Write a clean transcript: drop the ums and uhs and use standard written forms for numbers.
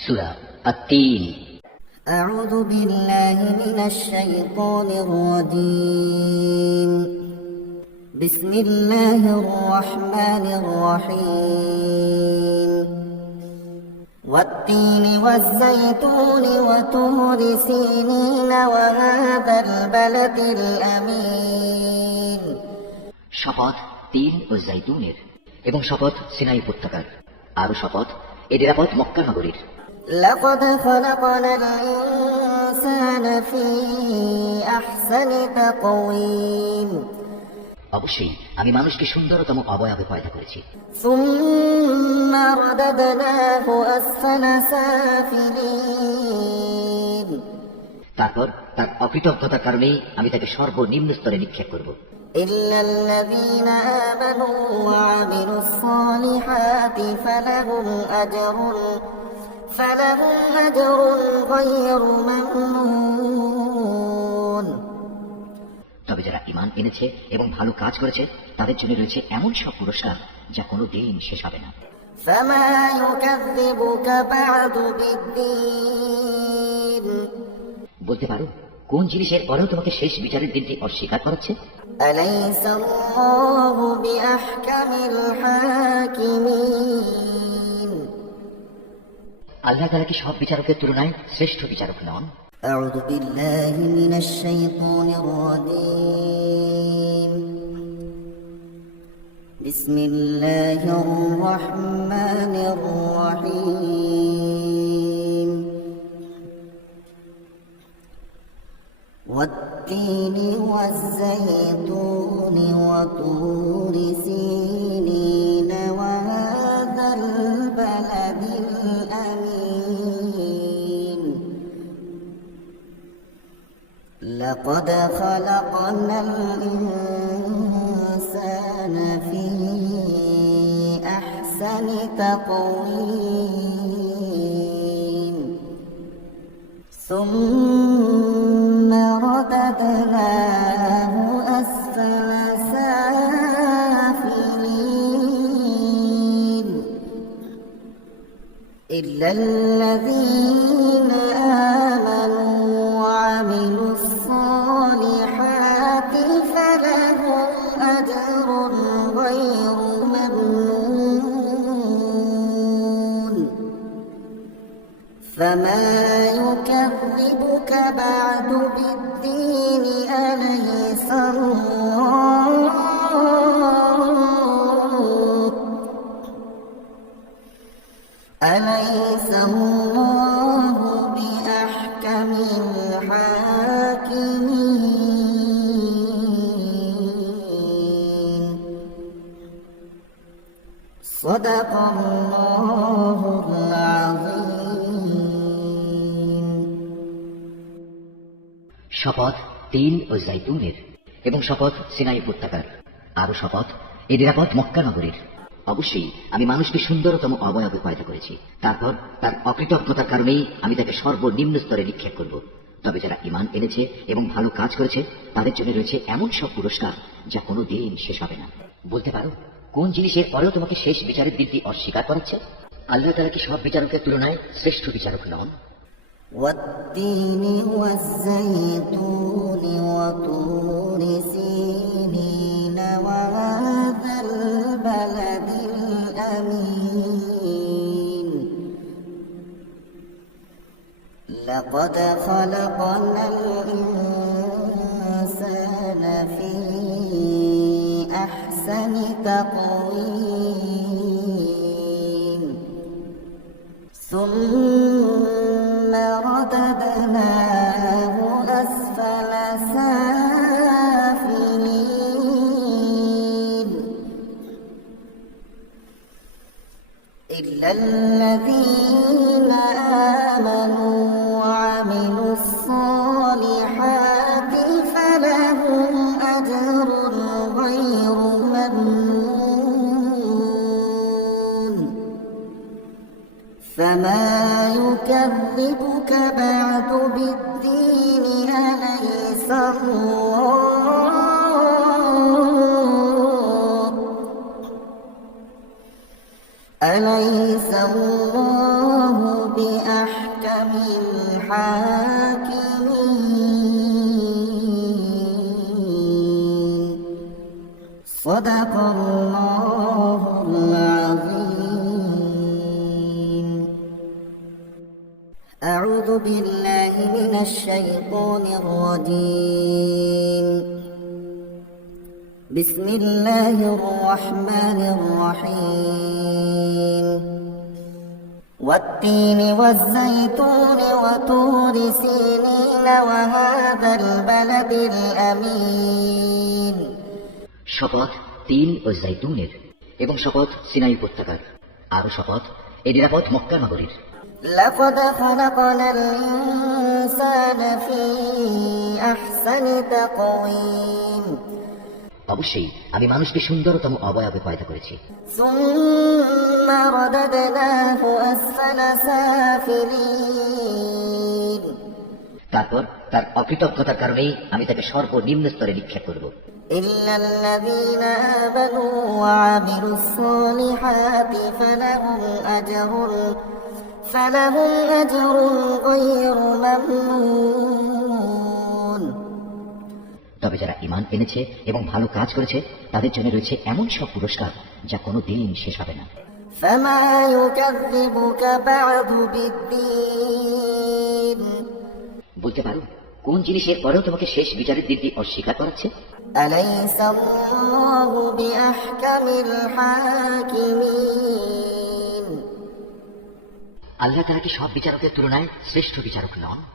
সূরা আত-তিন। أعوذ بالله من الشيطان الرجيم. بسم الله الرحمن الرحيم. والتين والزيتون وطور سينين وهذا البلد الأمين. শপথ তিন ও জাইতুনের, এবং শপথ সিনাই উপত্যকার, আরো শপথ এ নিরাপদ মক্কা নগরীর। لقد خلقنا الإنسان في أحسن تقويم. অবশ্যই আমি মানুষকে সুন্দরতম অবয়বে পয়দা করেছি। ثم رددناه أسفل سافلين. তারপর তার অকৃতজ্ঞতার কারণেই আমি তাকে সর্বনিম্ন স্তরে নিক্ষেপ করব। إلا الذين آمنوا وعملوا الصالحات فلهم أجر غير ممنون. তবে যারা ঈমান এনেছে এবং ভালো কাজ করেছে তাদের জন্য রয়েছে এমন সব পুরস্কার যা কোনো দিন শেষ হবে না। فما يكذبك بعد بالدين. বলতে পারো কোন জিনিসের পরেও তোমাকে শেষ বিচারের দিনটি অস্বীকার করাচ্ছে? أليس الله بأحكم الحاكمين. আল্লাহ তাআলা কি সব বিচারকের তুলনায় শ্রেষ্ঠ বিচারক নন? أعوذ بالله من الشيطان الرجيم. بسم الله الرحمن الرحيم. والتين والزيتون وطور سينين وهذا البلد الأمين. لقد خلقنا الإنسان في أحسن تقويم. ثم رددناه أسفل سافلين. إلا الذين آمنوا وعملوا الصالحات فلهم أجر غير ممنون. فما يكذبك بعد بالدين. أليس الله بأحكم الحاكمين. صدق الله العظيم. শপথ তিন ও জাইতুনের, এবং শপথ সিনাই উপত্যকার, আরো শপথ এ নিরাপদ মক্কা নগরীর। অবশ্যই আমি মানুষকে সুন্দরতম অবয়বে পয়দা করেছি। তারপর তার অকৃতজ্ঞতার কারণেই আমি তাকে সর্বনিম্ন স্তরে নিক্ষেপ করব। তবে যারা ঈমান এনেছে এবং ভালো কাজ করেছে তাদের জন্য রয়েছে এমন সব পুরস্কার যা কোনো দিন শেষ হবে না। বলতে পারো কোন জিনিসের পরেও তোমাকে শেষ বিচারের দিনটি অস্বীকার করাচ্ছে? আল্লাহ তাআলা কি সব বিচারকের তুলনায় শ্রেষ্ঠ বিচারক নন? والتين والزيتون وطور سينين وهذا البلد الأمين. لقد خلقنا الإنسان في أحسن تقويم. ثم رددناه أسفل سافلين. إلا الذين آمنوا وعملوا الصالحات فلهم أجر غير ممنون. فما يكذبك بعد بالدين. أليس الله بأحكم الحاكمين صدق الله العظيم. أعوذ بالله من الشيطان الرجيم. بسم الله الرحمن الرحيم. والتين والزيتون وطور سينين وهذا البلد الأمين. শপথ তিন ও জাইতুনের, এবং শপথ সিনাই উপত্যকার, আরো শপথ এই নিরাপদ মক্কা নগরীর। لقد خلقنا الإنسان في أحسن تقويم. অবশ্যই আমি মানুষকে সুন্দরতম অবয়বে পয়দা করেছি। ثم رددناه أسفل سافلين. তারপর তার অকৃতজ্ঞতার কারণেই আমি তাকে সর্বনিম্ন স্তরে নিক্ষেপ করব। إلا الذين آمنوا وعملوا الصالحات فلهم أجر غير ممنون. তবে যারা ঈমান এনেছে এবং ভালো কাজ করেছে তাদের জন্য রয়েছে এমন সব পুরস্কার যা কোনো দিন শেষ হবে না। فما يكذبك بعد بالدين. বলতে পারো কোন জিনিসের পরেও তোমাকে শেষ বিচারের দিনটি অস্বীকার করাচ্ছে? أليس الله بأحكم الحاكمين. আল্লাহ তাআলা কি সব বিচারকের তুলনায় শ্রেষ্ঠ বিচারক নন?